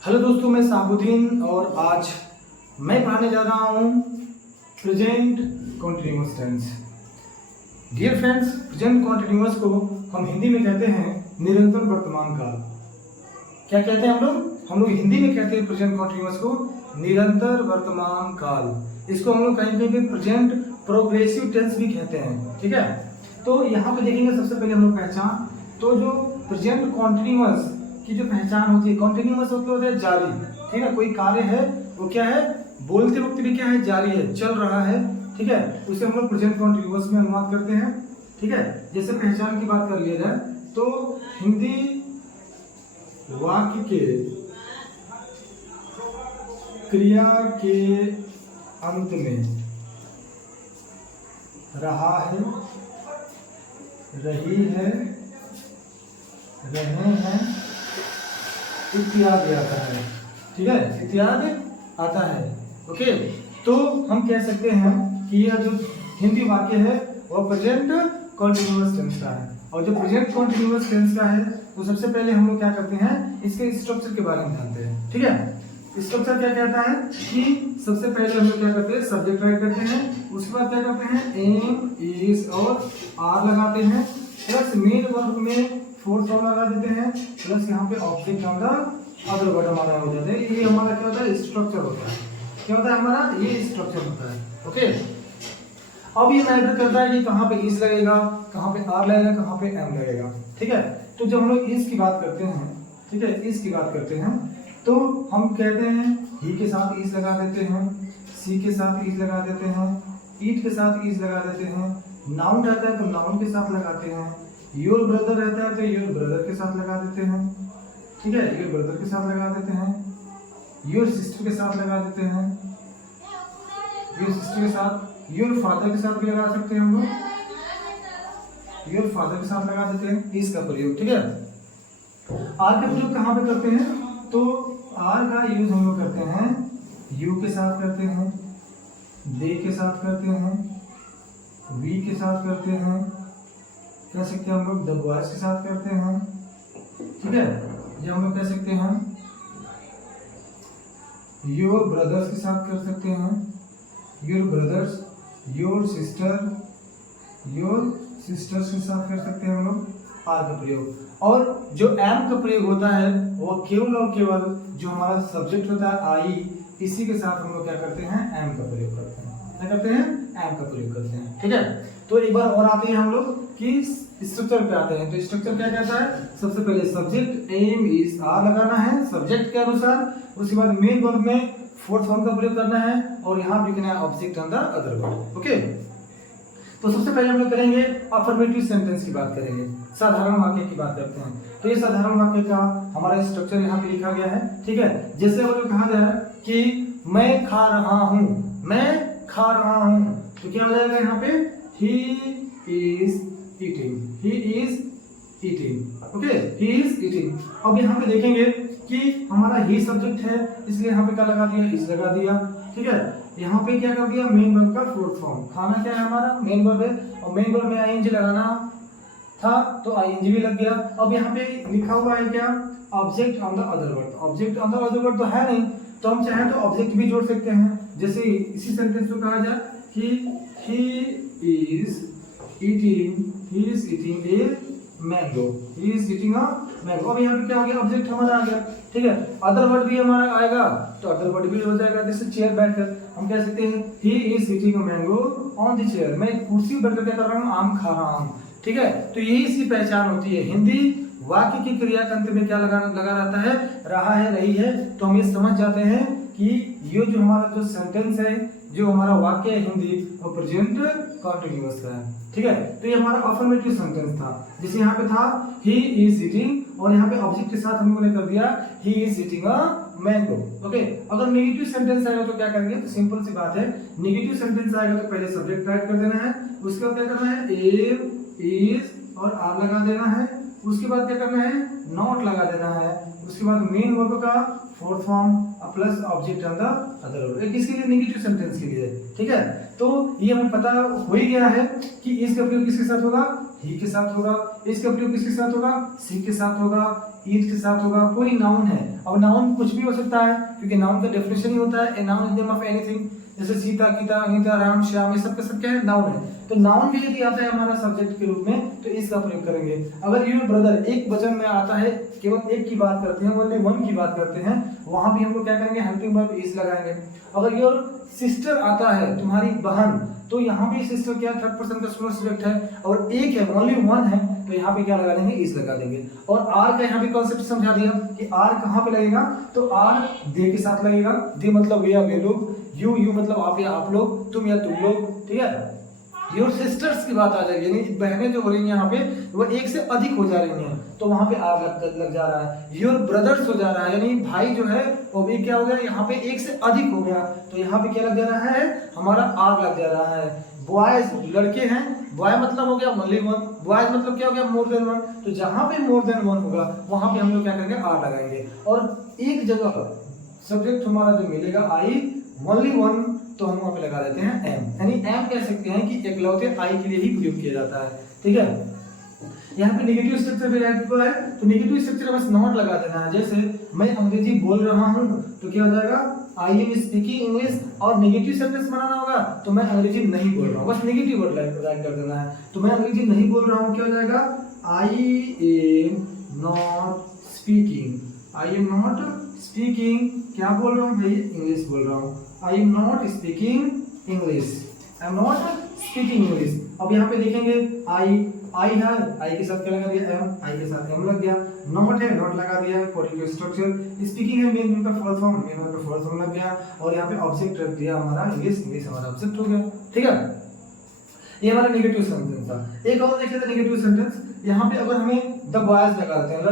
Hello दोस्तों, मैं साबुद्दीन और आज मैं पढ़ाने जा रहा हूँ present continuous tense. Dear friends, present continuous को हम हिंदी में कहते हैं निरंतर वर्तमान काल। क्या कहते हैं हम लोग हिंदी में कहते हैं प्रेजेंट कॉन्टिन्यूअस को निरंतर वर्तमान काल। इसको हम लोग कहीं कहीं प्रेजेंट प्रोग्रेसिव टेंस भी कहते हैं। ठीक है, तो यहाँ पे देखेंगे सबसे पहले हम लोग पहचान। तो जो प्रेजेंट कॉन्टिन्यूअस की जो पहचान होती है, कॉन्टिन्यूअस होता है जारी। ठीक है, कोई कार्य है वो क्या है, बोलते वक्त भी क्या है, जारी है, चल रहा है। ठीक है, उसे हम लोग प्रेजेंट कॉन्टिन्यूअस में अनुवाद करते हैं। ठीक है, जैसे पहचान की बात कर लिया जाए तो हिंदी वाक्य के क्रिया के अंत में रहा है, रही है, रहे हैं इत्यादि आता है। ठीक है, इत्यादि आता है। ओके, तो हम कह सकते हैं कि यह जो हिंदी वाक्य है वह प्रेजेंट कॉन्टिन्यूअस टेंस का है। और जो प्रेजेंट कॉन्टिन्यूअस टेंस का है तो सबसे पहले हम लोग क्या करते हैं, इसके स्ट्रक्चर के बारे में जानते हैं। ठीक है, स्ट्रक्चर क्या कहता है कि सबसे पहले हम लोग क्या करते हैं, सब्जेक्ट राइट करते हैं। उसके बाद क्या करते हैं, एम, इज और आर लगाते हैं, प्लस मेन वर्ब में फोर्थ फॉर्म लगा देते हैं, प्लस यहाँ पे ऑब्जेक्ट अदर वर्ड हमारा हो जाता है। ये हमारा क्या होता है, स्ट्रक्चर होता है। क्या होता है हमारा, ये स्ट्रक्चर होता है। ओके, अब ये मैटर करता है कि कहाँ पे इज लगेगा, कहाँ पे आर लगेगा, कहाँ पे एम लगेगा। ठीक है, तो जब हम लोग इज की बात करते हैं, ठीक है, इज की बात करते हैं तो हम कहते हैं ही के साथ इज लगा देते हैं, सी के साथ इज लगा देते हैं, ईट के साथ इज लगा देते हैं, नाउन रहता है तो नाउन के साथ लगाते हैं, योर ब्रदर रहता है तो योर ब्रदर के साथ लगा देते हैं। ठीक है, योर ब्रदर के साथ लगा देते हैं, योर सिस्टर के साथ लगा देते हैं, योर सिस्टर के साथ, योर फादर के साथ भी लगा सकते हैं हम लोग, योर फादर के साथ लगा देते हैं इसका प्रयोग। ठीक है, आर का प्रयोग कहाँ पे करते हैं, तो आर का यूज हम लोग करते हैं यू के साथ करते हैं, दे के साथ करते हैं, वी के साथ करते हैं, कह सकते हैं हम लोग द बॉयज के साथ करते हैं। ठीक है, ये हम लोग कह सकते हैं योर ब्रदर्स के साथ कर सकते हैं, योर ब्रदर्स, योर सिस्टर्स के साथ कर सकते हैं हम लोग आर का प्रयोग। और जो एम का प्रयोग होता है वो केवल और केवल जो हमारा सब्जेक्ट होता है आई, इसी के साथ हम लोग क्या करते हैं, एम का प्रयोग करते हैं। क्या करते हैं, एम का प्रयोग करते हैं। ठीक है, तो एक बार और आते हैं हम लोग कि स्ट्रक्चर पे आते हैं। तो स्ट्रक्चर क्या कहता है, सबसे पहले सब्जेक्ट एम इज आर लगाना है सब्जेक्ट के अनुसार, उसके बाद मेन वर्ब में फोर्थ फॉर्म का प्रयोग करना है और यहाँ लिखना है object under other word. Okay, तो सबसे पहले हम लोग करेंगे अफर्मेटिव सेंटेंस की बात करेंगे, साधारण वाक्य की बात करते हैं। तो ये साधारण वाक्य का हमारा स्ट्रक्चर यहाँ पे लिखा गया है। ठीक है, जैसे हम लोग कहा गया है कि मैं खा रहा हूँ, मैं खा रहा हूँ, तो क्या हो जाएगा यहाँ पे, he is eating। Okay, he is eating। अब यहाँ पे देखेंगे कि हमारा ही सब्जेक्ट है, इसलिए यहाँ पे क्या लगा दिया, इज लगा दिया। ठीक है, यहाँ पे क्या कर दिया, मेन वर्ब का फोर्थ फॉर्म, खाना क्या है हमारा, मेन वर्ब है, और मेन वर्ब में आईएनजी लगाना था तो आईएनजी भी लग गया। अब यहाँ पे लिखा हुआ है क्या, object on the other word. Object on the other word तो है नहीं, तो हम चाहे तो ऑब्जेक्ट भी जोड़ सकते हैं। जैसे इसी सेंटेंस में कहा जाए कि he is eating a mango, he is eating a mango। अब यहाँ पे क्या हो गया, ऑब्जेक्ट हमारा आ गया। ठीक है, अदर वर्ड भी हमारा आएगा तो अदर वर्ड भी हो जाएगा। जैसे चेयर बैठकर हम कह सकते हैं he is eating a mango on the chair, मैं कुर्सी पर बैठकर क्या कर रहा हूँ, आम खा रहा हूँ। ठीक है, तो यही इसकी पहचान होती है। हिंदी वाक्य की क्रिया के अंत में क्या लगा रहता है, रहा है, रही है, तो हम ये समझ जाते हैं कि ये जो हमारा जो सेंटेंस है, जो हमारा वाक्य है हिंदी, वो प्रेजेंट कॉन्टिन्यूअस का है। ठीक है, तो ये हमारा अफर्मेटिव सेंटेंस था। जैसे यहाँ पे था ही इज ईटिंग और यहाँ पे ऑब्जेक्ट के साथ हम लोगों ने कर दिया he is eating a mango. Okay, अगर नेगेटिव सेंटेंस आएगा तो क्या करेंगे, तो सिंपल सी बात है, नेगेटिव सेंटेंस आएगा तो पहले सब्जेक्ट राइट कर देना है, उसके बाद क्या करना है, एम, इज और आर लगा देना है, उसके बाद क्या करना है, नॉट लगा देना है, उसके बाद मेन वर्ब का fourth form plus object on the other verb. किसके लिए, नेगेटिव सेंटेंस के लिए। ठीक है, तो ये हमें पता हो ही गया है कि इसका प्रयोग किसके साथ होगा, ही के साथ होगा, इसका प्रयोग किसके साथ होगा, सी के साथ होगा, ईट के साथ होगा। कोई नाउन है, अब नाउन कुछ भी हो सकता है क्योंकि नाउन का डेफिनेशन ही होता है a noun is name of anything, जैसे सीता, गीता, अनीता, राम, श्याम, ये सब का सब क्या है, नाउन है। तो नाउन भी यदि आता है हमारा सब्जेक्ट के रूप में तो इसका प्रयोग करेंगे। अगर योर ब्रदर एक वचन में आता है, केवल एक की बात करते हैं, ओनली वन की बात करते हैं, वहां भी हम लोग क्या करेंगे, हेल्पिंग वर्ब इज लगाएंगे। अगर योर सिस्टर आता है, तुम्हारी बहन, तो यहाँ भी सिस्टर क्या थर्ड पर्सन का सिंगुलर सब्जेक्ट है और एक है, ओनली वन है, तो यहाँ पे क्या लगा देंगे, इज लगा देंगे। और आर का यहाँ पे कॉन्सेप्ट समझा दिया कि आर कहाँ पे लगेगा, तो आर दे के साथ लगेगा। दे मतलब वे या वे लोग, यू मतलब आप या आप लोग, तुम या तुम लोग, ठीक है। योर सिस्टर्स की बात आ जाएगी, यानी बहनें जो हो रही हैं यहाँ पे वो एक से अधिक हो जा रही हैं, तो वहां पे आर लग जा रहा है। योर ब्रदर्स हो जा रहा है, यानी भाई जो है वो भी क्या हो गया, यहाँ पे एक से अधिक हो गया, तो यहाँ पे क्या लग जा रहा है, हमारा आर लग जा रहा है। बॉयज लड़के हैं, बॉय मतलब हो गया ओनली वन, बॉयज मतलब क्या हो गया, मोर देन वन, तो जहां पे मोर देन वन होगा वहां पे हम लोग क्या करेंगे, आर लगाएंगे। और एक जगह सब्जेक्ट हमारा जो मिलेगा आई ओनली वन, तो हम वहां पे लगा देते हैं एम, यानी एम कह सकते हैं कि एकलौते आई के लिए ही प्रयोग किया जाता है, ठीक है। यहाँ पे नेगेटिव स्ट्रक्चर भी है, तो नेगेटिव स्ट्रक्चर बस नॉट लगा देना है। जैसे मैं अंग्रेजी बोल रहा हूँ तो क्या हो जाएगा, आई एम स्पीकिंग इंग्लिश, और नेगेटिव सेंटेंस बनाना होगा तो मैं अंग्रेजी नहीं बोल रहा हूँ, बस नेगेटिव वर्ड राइट कर देना है। तो मैं अंग्रेजी नहीं बोल रहा हूँ, क्या हो जाएगा, आई am not speaking, I am not speaking, क्या बोल रहा हूँ भाई, इंग्लिश बोल रहा हूँ, आई am not speaking English, I am not speaking English. अब यहाँ पे देखेंगे आई है, आई के साथ क्या लगा दिया, एम, आई के साथ एम लग गया, नॉट है, नॉट लगा दिया, कोडिंग स्ट्रक्चर, स्पीकिंग है, मेन का फर्स्ट फॉर्म, मेन का फर्स्ट फॉर्म लग गया, और यहाँ पे ऑब्जेक्ट रख दिया हमारा इंग्लिश, इंग्लिश हमारा ऑब्जेक्ट हो गया, ठीक है। ये हमारा नेगेटिव सेंटेंस था। एक और देख लेते हैं नेगेटिव सेंटेंस। यहाँ पे अगर हमें द बॉयज लगा देते हैं,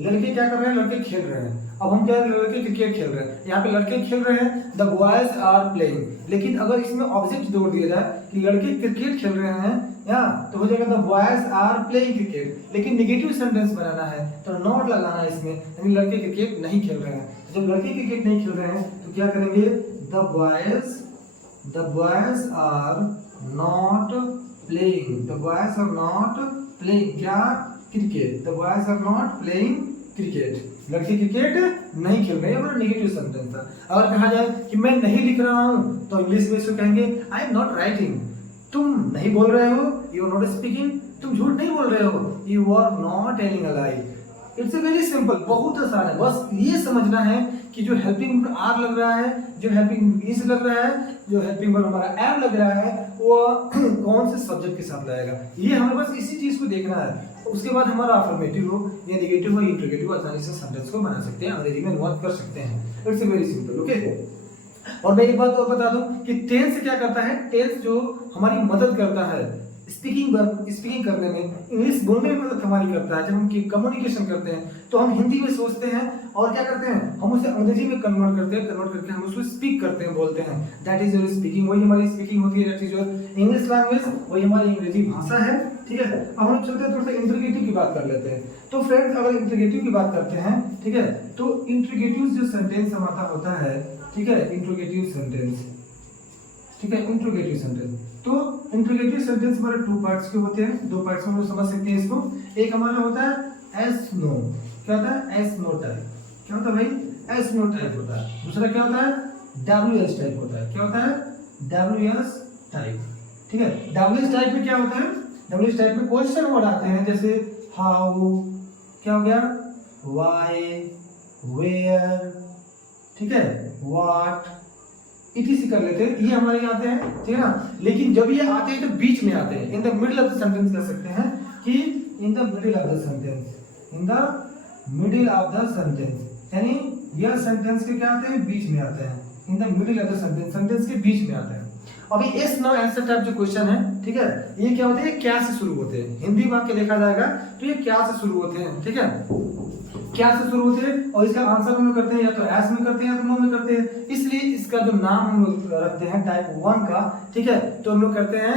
लड़के क्या कर रहे हैं, लड़के खेल रहे हैं। अब हम क्या, लड़के क्रिकेट खेल रहे हैं, यहाँ पे लड़के खेल रहे हैं, द बॉयज आर प्लेइंग, लेकिन अगर इसमें ऑब्जेक्ट जोड़ दिया जाए कि लड़के क्रिकेट खेल रहे हैं, या तो हो जाएगा the boys are playing cricket, लेकिन नेगेटिव सेंटेंस बनाना है तो नॉट लगाना है इसमें, यानी लड़के क्रिकेट नहीं खेल रहे हैं। जब लड़के क्रिकेट नहीं खेल रहे हैं तो क्या करेंगे, the boys are not playing, the boys are not playing क्या, cricket, the boys are not playing cricket, लड़के क्रिकेट नहीं खेल रहे हैं, हमारा नेगेटिव सेंटेंस था। अगर कहा जाए कि मैं नहीं लिख रहा हूँ तो इंग्लिश में इसको कहेंगे आई एम नॉट राइटिंग, तुम नहीं बोल रहे हो, यू आर नॉट स्पीकिंग, तुम झूठ नहीं बोल रहे हो, you are not telling a lie. It's a very simple, बहुत आसान है, बस ये समझना है कि जो हेल्पिंग आर लग रहा है, जो हेल्पिंग इज लग रहा है, जो हेल्पिंग वर्ब हमारा एम लग रहा है, वो कौन से सब्जेक्ट के साथ लगेगा, ये हमें बस इसी चीज को देखना है। उसके बाद हमारा अफर्मेटिव हो या नेगेटिव हो, इंटरोगेटिव, आसानी से सेंटेंस को बना सकते हैं, अंग्रेजी में अनुवाद कर सकते हैं। It's very simple, okay. और मैं एक बात और बता दूं कि टेंस क्या करता है, टेंस जो हमारी मदद करता है स्पीकिंग करने में, इंग्लिश बोलने में मदद हमारी करता है। जब हम कम्युनिकेशन करते हैं तो हम हिंदी में सोचते हैं और क्या करते हैं, हम उसे अंग्रेजी में कन्वर्ट करते हैं, कन्वर्ट करके हम उसको स्पीक करते हैं, बोलते हैं, दैट इज योर स्पीकिंग, वही हमारी स्पीकिंग होती है, that is your English language, वही हमारी अंग्रेजी भाषा है, ठीक है। अब हम चलते हैं थोड़ा सा इंटरोगेटिव की बात कर लेते हैं। तो फ्रेंड्स अगर इंटरोगेटिव की बात करते हैं, ठीक है, तो इंटरोगेटिव जो सेंटेंस हमारा होता है, ठीक है, इंटरोगेटिव सेंटेंस, ठीक है, इंटरोगेटिव सेंटेंस। तो इंटरोगेटिव सेंटेंस हमारे टू पार्ट्स के होते हैं, दो पार्ट्स में हम लोग समझ सकते हैं इसको। एक हमारा होता है एस नो, क्या होता है, एस नो टाइप, क्या होता है भाई, एस नो टाइप होता है। दूसरा क्या होता है, डब्ल्यू एस टाइप होता है, क्या होता है, डब्ल्यू एस टाइप, ठीक है। डब्ल्यू एस टाइप में क्या होता है, डब्ल्यू एस टाइप में क्वेश्चन वर्ड आते हैं, जैसे हाउ, क्या हो गया, व्हाई, वेयर, ठीक है, व्हाट, इटीसी कर लेते हैं, ये हमारे आते हैं, ठीक है ना। लेकिन जब ये आते हैं तो बीच में आते हैं, in the middle of the sentence कर सकते हैं कि in the middle of the sentence, in the middle of the sentence, यानी यह सेंटेंस के क्या आते हैं, बीच में आते हैं, in the middle of the sentence, sentence के बीच में आते हैं। अभी एस नो आंसर टाइप जो क्वेश्चन है, ठीक है, ये क्या होते हैं, क्या से शुरू होते हैं। हिंदी वाक्य देखा जाएगा तो ये क्या से शुरू होते हैं, ठीक है, क्या से शुरू होते हैं, और इसका आंसर हम लोग करते हैं या तो एस में करते हैं या तो नो में करते हैं। इसलिए इसका जो नाम हम लोग रखते हैं टाइप 1 का, ठीक है, तो हम लोग करते हैं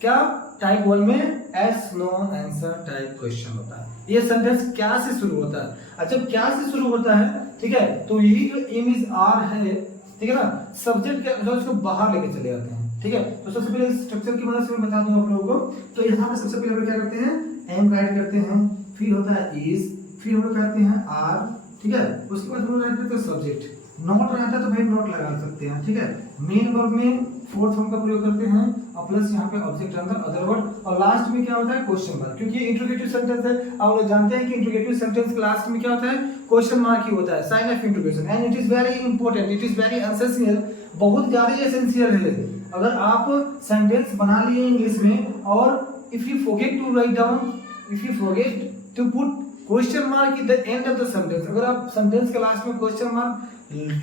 क्या, टाइप 1 में yes no answer type question होता है। ये सेंटेंस क्या से शुरू होता है। अच्छा, क्या से शुरू होता है, ठीक है, तो यही जो एम इज आर है, ठीक है ना, सब्जेक्ट के जो इसको बाहर लेके चले जाते हैं, ठीक है। तो सबसे पहले स्ट्रक्चर की मदद से मैं बता दूं आप लोगों को। तो यहाँ पे सबसे पहले हम क्या करते हैं, एम राइट करते हैं, फिर होता है इज, फिर हम लोग करते हैं आर, ठीक है। उसके बाद हम लोग राइट करते हैं सब्जेक्ट। नॉट रहता है तो भाई नॉट लगा सकते हैं, ठीक है। मेन वर्ब में फोर्थ फॉर्म का प्रयोग करते हैं और प्लस यहाँ पे ऑब्जेक्ट अंदर अदर वर्ड, और लास्ट में क्या होता है क्वेश्चन मार्क, क्योंकि ये इंट्रोगेटिव सेंटेंस है। आप लोग जानते हैं कि इंट्रोगेटिव सेंटेंस के लास्ट में क्या होता है, क्वेश्चन मार्क ही होता है, sign of interrogation, and it is very important, it is very essential, बहुत ज्यादा एसेंशियल है। अगर आप सेंटेंस बना लिए इंग्लिश में और if you forget to write down, if you forget to put question mark at the end of the sentence, अगर आप सेंटेंस के लास्ट में क्वेश्चन मार्क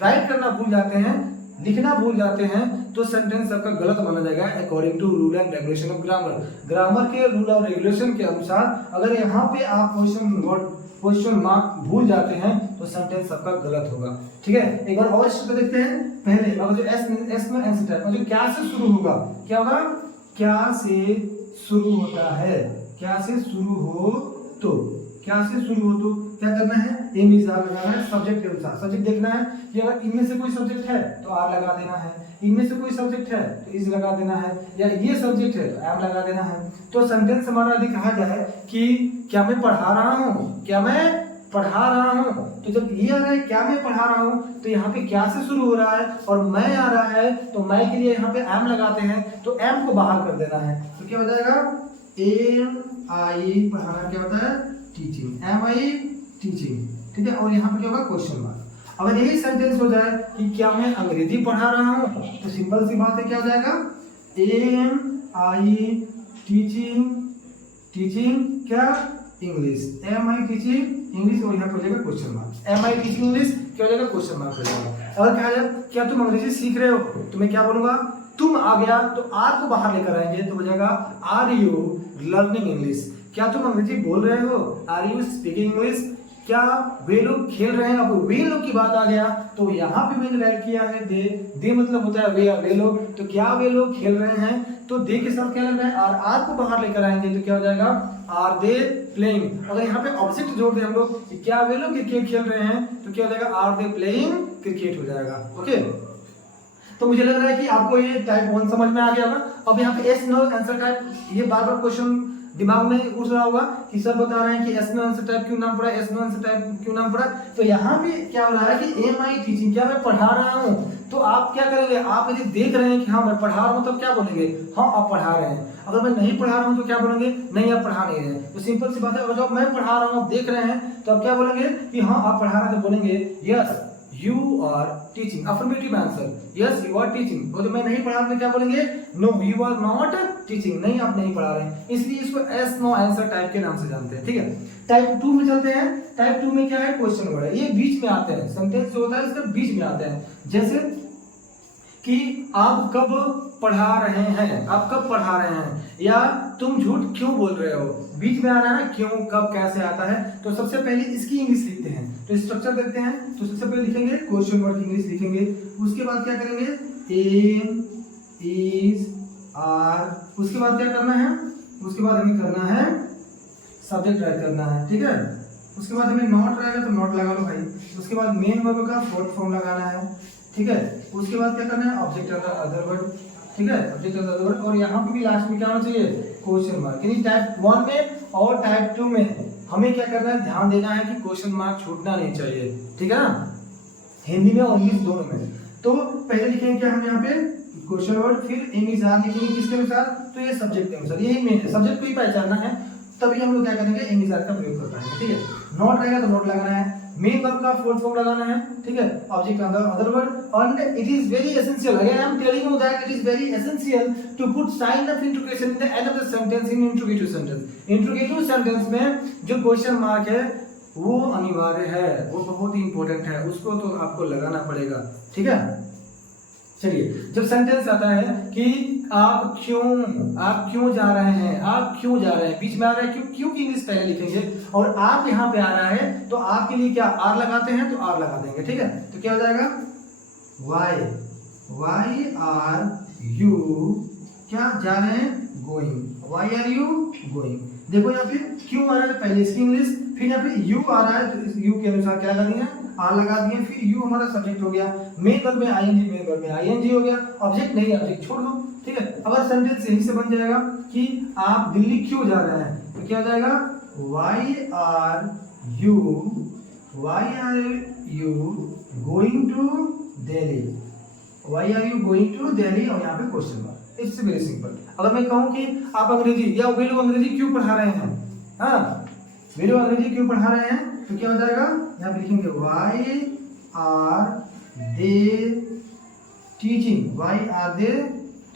राइट करना भूल जाते हैं, लिखना भूल जाते हैं, तो सेंटेंस आपका गलत माना जाएगा according to rule and regulation of grammar. Grammar के रूल और रेगुलेशन के अनुसार अगर यहाँ पे आप क्वेश्चन मार्क भूल जाते हैं तो सेंटेंस आपका गलत होगा, ठीक है। एक बार और शब्द देखते हैं। पहले अगर जो एस में आंसर टाइप, जो क्या से शुरू होगा, क्या होगा, क्या से शुरू होता है, क्या से शुरू हो तो, क्या से शुरू हो तो क्या करना है, एम इज आर लगाना है सब्जेक्ट के अनुसार। सब्जेक्ट देखना है कि अगर इनमें से कोई सब्जेक्ट है तो आर लगा देना है, इनमें से कोई सब्जेक्ट है तो इज लगा देना है, या ये सब्जेक्ट है तो एम लगा देना है। तो सेंटेंस हमारा यदि कहा जाए कि क्या मैं पढ़ा रहा हूँ, क्या मैं पढ़ा रहा हूँ, तो जब ये आ रहा है क्या मैं पढ़ा रहा हूँ, तो यहाँ पे क्या से शुरू हो रहा है और मैं आ रहा है, तो मैं के लिए यहाँ पे एम लगाते हैं, तो एम को बाहर कर देना है। तो क्या हो जाएगा, एम आई, पढ़ाना क्या होता है, टीचिंग, एम आई टीचिंग, ठीक है। और यहाँ पे क्या होगा, क्वेश्चन मार्क। अगर यही सेंटेंस हो जाए कि क्या मैं अंग्रेजी पढ़ा रहा हूँ, तो सिंपल सी बात है, क्या हो जाएगा, एम आई टीचिंग, टीचिंग क्या, English, am I teaching English, और यहाँ पर हो जाएगा question mark. Am I teaching English क्या हो जाएगा, क्वेश्चन मार्क हो जाएगा। अगर कहा जाए क्या तुम अंग्रेजी सीख रहे हो, तो मैं क्या बोलूंगा, तुम आ गया तो आर को बाहर लेकर आएंगे, तो हो जाएगा आर यू लर्निंग इंग्लिश। क्या तुम अंग्रेजी बोल रहे हो, आर यू स्पीकिंग इंग्लिश। क्या वे लोग खेल रहे हैं, अब वे लोग की बात आ गया, तो यहाँ पे मैंने राइट किया है दे, दे मतलब होता है वे लोग, तो क्या वे लोग खेल रहे हैं, तो दे के साथ क्या लग रहा है, आर को बाहर लेकर आएंगे, तो क्या हो जाएगा, आर दे प्लेइंग। अगर यहाँ पे ऑब्जेक्ट जोड़ दें हम लोग, क्या वे लोग क्रिकेट खेल रहे हैं, तो क्या हो जाएगा, आर दे प्लेइंग क्रिकेट हो जाएगा, ओके। तो मुझे लग रहा है कि आपको ये टाइप 1 समझ में आ गया होगा। अब यहाँ पे एस नो आंसर टाइप, ये बार बार क्वेश्चन दिमाग में उठ रहा होगा कि सर बता रहे हैं कि एस नो आंसर टाइप क्यों नाम पड़ा, एस नो आंसर टाइप क्यों नाम पड़ा। तो यहाँ पे क्या हो रहा है कि एम आई टीचिंग, क्या मैं पढ़ा रहा हूँ, तो आप क्या करेंगे, आप यदि देख रहे हैं कि हाँ मैं पढ़ा रहा हूँ, तब क्या बोलेंगे, हाँ आप पढ़ा रहे हैं। अगर मैं नहीं पढ़ा रहा हूँ तो क्या बोलेंगे, नहीं आप पढ़ा नहीं रहे हैं। तो सिंपल सी बात है, जब मैं पढ़ा रहा हूँ, आप देख रहे हैं, तो आप क्या बोलेंगे कि हाँ आप पढ़ा रहे हैं, तो बोलेंगे yes you are teaching, affirmative answer, yes you are teaching. और मैं नहीं पढ़ा रहा, क्या बोलेंगे, no you are not teaching, नहीं आप नहीं पढ़ा रहे हैं। इसलिए इसको एस नो आंसर टाइप के नाम से जानते हैं, ठीक है। टाइप 2 में चलते हैं। टाइप 2 में क्या है, क्वेश्चन वर्ड है, ये बीच में आते हैं, सेंटेंस जो होता है इसके बीच में आते हैं। जैसे कि आप कब पढ़ा रहे हैं, आप कब पढ़ा रहे हैं, या तुम झूठ क्यों बोल रहे हो, बीच में आ रहा है ना, क्यों कब कैसे आता है। तो सबसे पहले इसकी इंग्लिश लिखते हैं, तो स्ट्रक्चर देखते हैं। तो सबसे पहले लिखेंगे क्वेश्चन वर्ड की इंग्लिश लिखेंगे, उसके बाद क्या करेंगे, एम इज आर, उसके बाद क्या करना है, उसके बाद हमें करना है सब्जेक्ट राइट करना है, ठीक है। उसके बाद हमें नॉट रहेगा तो नॉट लगा लो भाई। उसके बाद मेन वर्ब का फोर्थ फॉर्म लगाना है, ठीक है। उसके बाद क्या करना है, ऑब्जेक्ट अदर वर्ड, ठीक है, ऑब्जेक्ट अदर वर्ड। और यहाँ पे भी लास्ट में क्या होना चाहिए, क्वेश्चन मार्क। यानी टाइप 1 में और टाइप 2 में हमें क्या करना है, ध्यान देना है कि क्वेश्चन मार्क छूटना नहीं चाहिए, ठीक है ना, हिंदी में और इंग्लिश दोनों में। तो पहले लिखेंगे क्या हम यहाँ पे क्वेश्चन वर्ड, फिर इमेज आर लिखेंगे किसके अनुसार, तो ये सब्जेक्ट के अनुसार, यही मेन है, सब्जेक्ट को ही पहचानना है, तभी हम लोग क्या करेंगे, इमेज आर का प्रयोग कर पाएंगे, ठीक है। नॉट रहेगा तो नॉट लगाना है, मेन वर्ब का फोर्थ फॉर्म लगाना है, ठीक है, object other word. And it is very essential, again I am telling you that it is very essential to put sign of interrogation in the end of the sentence in interrogative sentence. Interrogative sentence में जो question mark है वो अनिवार्य है, वो बहुत ही important है, उसको तो आपको लगाना पड़ेगा, ठीक है। चलिए, जब सेंटेंस आता है कि आप क्यों जा रहे हैं, आप क्यों जा रहे हैं, बीच में आ रहा है क्यों, क्यों की इंग्लिश पहले लिखेंगे, और आप यहाँ पे आ रहा है तो आपके लिए क्या आर लगाते हैं, तो आर लगा देंगे, ठीक है। तो क्या हो जाएगा, वाई आर यू क्या जा रहे हैं, going, why are you going. देखो यहाँ पे क्यों आ रहा है, पहले इसकी इंग्लिश, फिर यहाँ पे यू आ रहा है, तो यू के अनुसार क्या लगा देंगे, आर लगा दिए, फिर यू हमारा सब्जेक्ट हो गया, मेन वर्ब में आईएनजी, मेन वर्ब में आईएनजी हो गया, ऑब्जेक्ट नहीं, ऑब्जेक्ट छोड़ दो, ठीक है। अगर सेंटेंस यही से बन जाएगा कि आप दिल्ली क्यों जा रहे हैं, तो क्या हो जाएगा, why are you going to Delhi, why are you going to Delhi, और यहाँ पे question mark. It's very simple. अगर मैं कहूँ कि आप अंग्रेजी, या वे लोग अंग्रेजी क्यों पढ़ा रहे हैं, हाँ वे लोग अंग्रेजी क्यों पढ़ा रहे हैं, तो क्या हो जाएगा, यहाँ पे लिखेंगे why are they teaching, why are they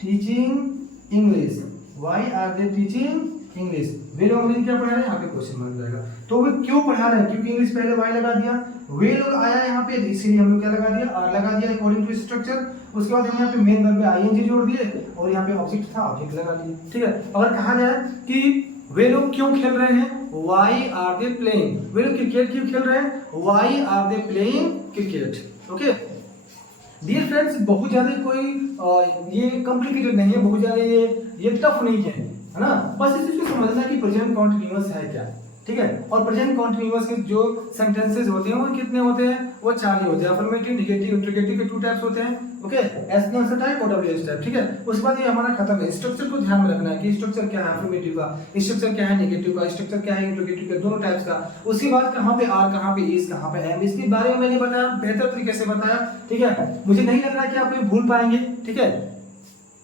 teaching English, why are they teaching English, वे लोग अंग्रेजी क्या पढ़ा रहे हैं, यहाँ पे क्वेश्चन मार्क जाएगा। तो वे क्यों पढ़ा रहे हैं, क्योंकि इंग्लिश पहले वाई लगा दिया, वे लोग आया यहाँ पे, इसीलिए हम लोग क्या लगा दिया, आर लगा दिया अकॉर्डिंग टू स्ट्रक्चर। उसके बाद हम यहाँ पे मेन वर्ब में आईएनजी जोड़ दिए, और यहाँ पे ऑब्जेक्ट था, ऑब्जेक्ट लगा दिए, ठीक है। अगर कहा जाए कि वे लोग क्यों खेल रहे हैं, वाई आर दे प्लेइंग, वे लोग क्रिकेट क्यों खेल रहे हैं, why are they playing cricket, okay. Dear friends, बहुत ज्यादा कोई ये कॉम्प्लिकेटेड नहीं है, बहुत ज्यादा ये टफ नहीं है ना, बस इस चीज को समझना कि प्रेजेंट कॉन्टिन्यूअस है क्या, ठीक है। और प्रेजेंट कॉन्टिन्यूअस के जो सेंटेंसेस होते हैं वो कितने होते हैं, वो 4 ही होते हैं, अफर्मेटिव, नेगेटिव, इंटरोगेटिव के 2 टाइप्स होते हैं, okay, yes no answer type और डब्ल्यूएच टाइप, ठीक है। उसके बाद ये हमारा खत्म है। स्ट्रक्चर को ध्यान में रखना है कि स्ट्रक्चर क्या है अफर्मेटिव का, स्ट्रक्चर क्या है नेगेटिव का, स्ट्रक्चर क्या है इंटरोगेटिव का, दोनों टाइप्स का। उसके बाद कहाँ पे आर, कहाँ पे इज, कहाँ पे एम, इसके बारे में मैंने बताया, बेहतर तरीके से बताया, ठीक है। मुझे नहीं लग रहा कि आप कभी भूल पाएंगे, ठीक है,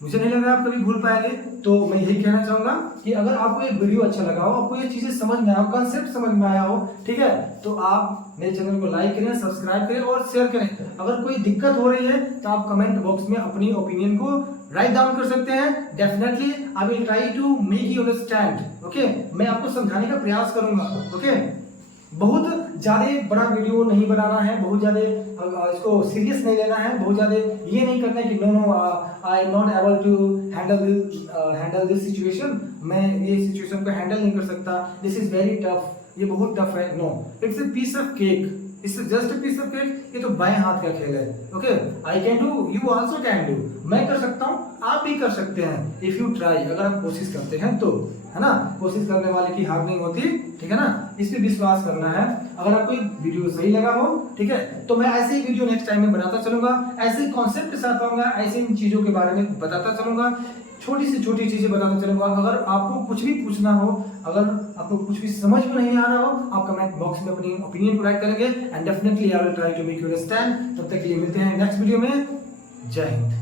मुझे नहीं लग रहा आप कभी भूल पाएंगे। तो मैं यही कहना चाहूंगा कि अगर आपको ये वीडियो अच्छा लगा हो, आपको ये चीजें समझ में आया हो, कॉन्सेप्ट समझ में आया हो, ठीक है, तो आप मेरे चैनल को लाइक करें, सब्सक्राइब करें और शेयर करें। अगर कोई दिक्कत हो रही है तो आप कमेंट बॉक्स में अपनी ओपिनियन को राइट डाउन कर सकते हैं। Definitely I will try to make you understand, okay. मैं आपको समझाने का प्रयास करूंगा, ओके। बहुत ज्यादा बड़ा वीडियो नहीं बनाना है, बहुत ज्यादा इसको सीरियस नहीं लेना है, बहुत ज्यादा ये नहीं करना है कि no I am not able to handle this situation, मैं ये सिचुएशन को हैंडल नहीं कर सकता, दिस इज वेरी टफ, ये बहुत टफ है, no, it's a piece of cake, it's just a piece of cake, ये तो बाएं हाथ का खेल है, okay. I can do, you also can do, मैं कर सकता हूँ, आप भी कर सकते हैं, इफ यू ट्राई, अगर आप कोशिश करते हैं तो, है ना, कोशिश करने वाले की हार नहीं होती, ठीक है ना, इस पे विश्वास करना है। अगर आपको वीडियो सही लगा हो, ठीक है, तो मैं ऐसे ही वीडियो नेक्स्ट टाइम में बनाता चलूंगा, ऐसे कॉन्सेप्ट के साथ आऊंगा, ऐसे इन चीजों के बारे में बताता चलूंगा, छोटी से छोटी चीजें बताता चलूंगा। अगर आपको कुछ भी पूछना हो, अगर आपको कुछ भी समझ में नहीं आ रहा हो, आप कमेंट बॉक्स में अपनी ओपिनियन को राइट करेंगे, and definitely I will try to make you understand. तब तक के लिए मिलते हैं नेक्स्ट वीडियो में। जय हिंद।